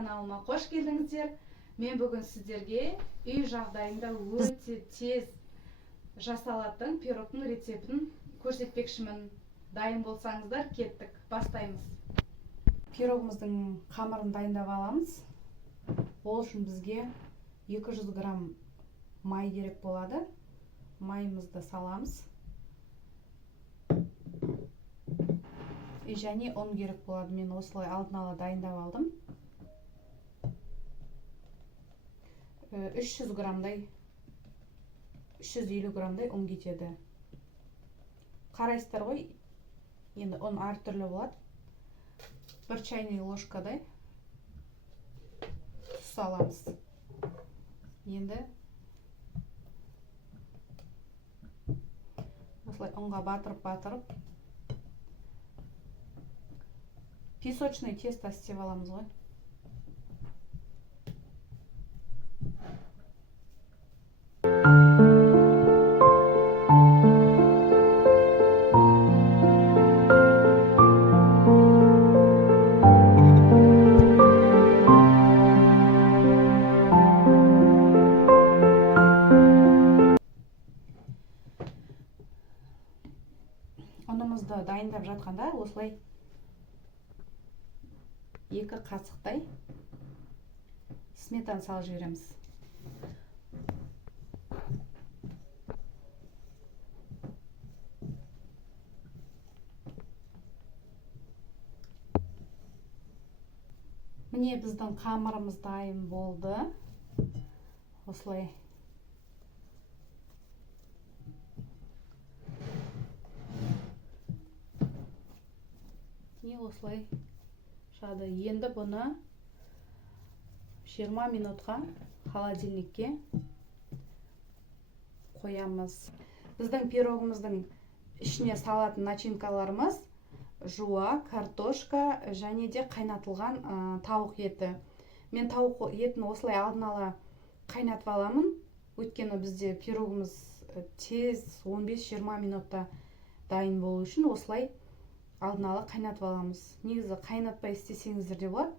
каналыма қош келдіңіздер. Мен бүгін сіздерге үй жағдайында өте тез жасалатын пирогтың рецептін көрсетпекшімін. Дайын болсаңыздар, кеттік, бастаймыз. Пирогымыздың қамырын дайындап аламыз. Ол үшін бізге 200 грамм май керек болады. Майымызды саламыз. Және ұн керек болады. Мен осылай алдын ала дайындап алдым. 350 граммдай ұн кетеді. Қарайсыздар ғой, енді ұн әртүрлі болады. 1 чайный ложкадай тұз саламыз. Енді осылай ұнға батырып песочный тесто істеп аламыз ғой. Ұнымызды дайындап жатқанда осылай 2 қасықтай сметана салып жібереміз. Міне біздің қамырымыз дайын болды. Осылай осылай шады. Енді бұны 20 минутқа холодильникке қоямыз. Біздің пирогымыздың ішіне салатын начинкаларымыз жуа, картошка және де қайнатылған тауық еті. Мен тауық етін осылай алдын ала қайнатып аламын. Өйткені бізде пирогымыз тез 15-20 минутта дайын болу үшін осылай алдын ала қайнатып аламыз. Негізі қайнатпай істесеңіздер де болады.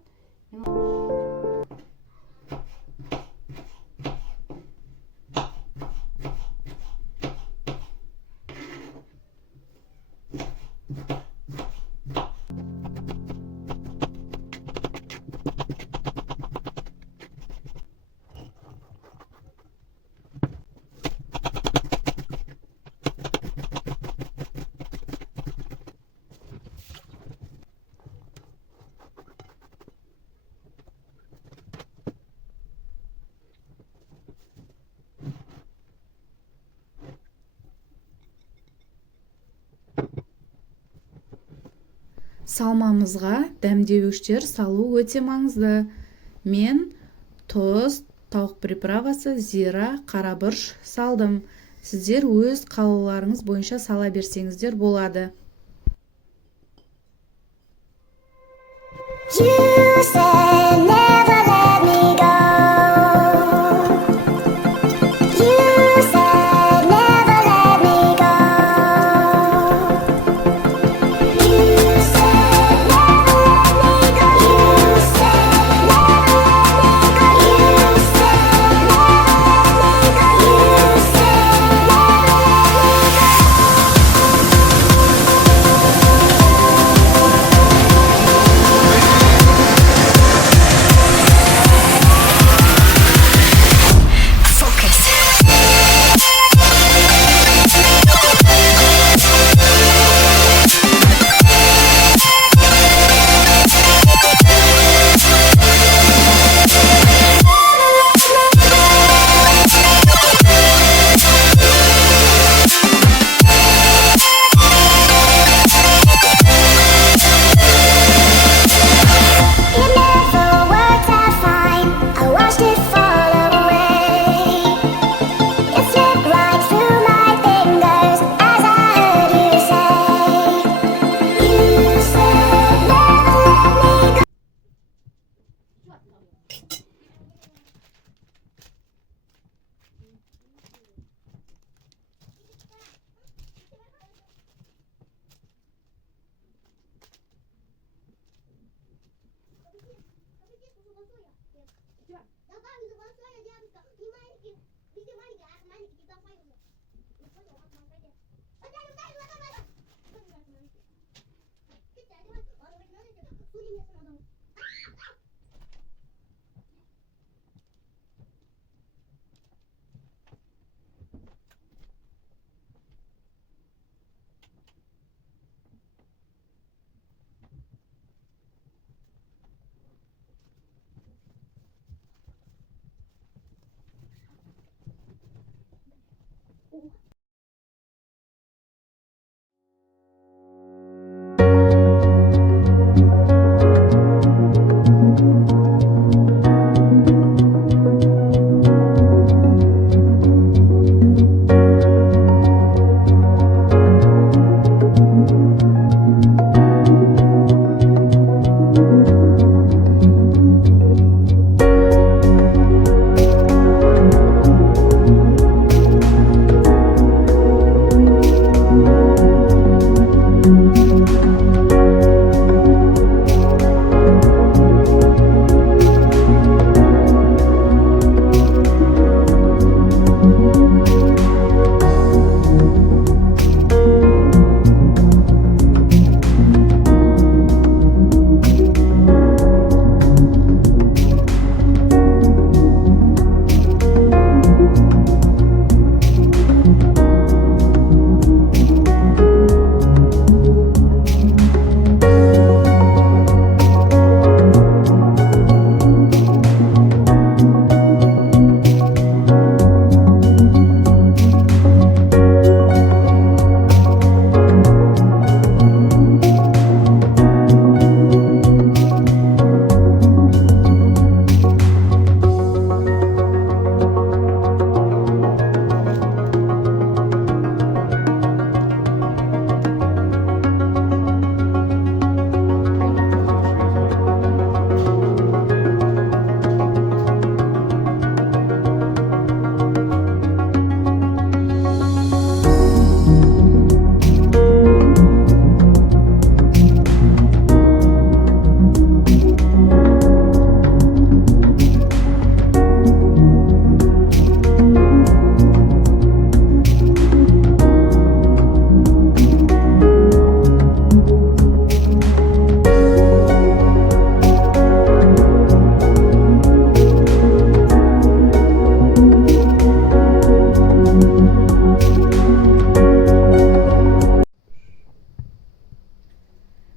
Салмамызға дәмдеуіштер салу өте маңызды. Мен тұз, тауық приправасы, зира, қарабұрыш салдым. Сіздер өз қалауларыңыз бойынша сала берсеңіздер болады.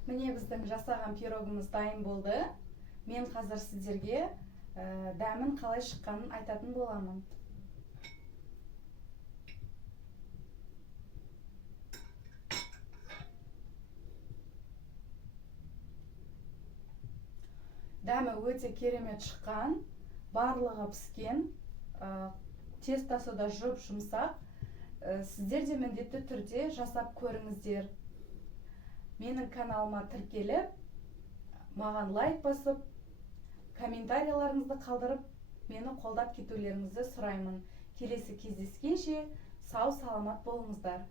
Міне біздің жасаған пирогымыз дайын болды. Мен қазір сіздерге дәмін қалай шыққанын айтатын боламын. Дәмі өте керемет шыққан, барлығы піскен, тестосы да жұп-жұмсақ. Сіздер де міндетті түрде жасап көріңіздер. Менің каналыма тіркеліп, маған лайк басып, комментарийларыңызды қалдырып, мені қолдап кетулеріңізді сұраймын. Келесі кездескенше сау саламат болыңыздар.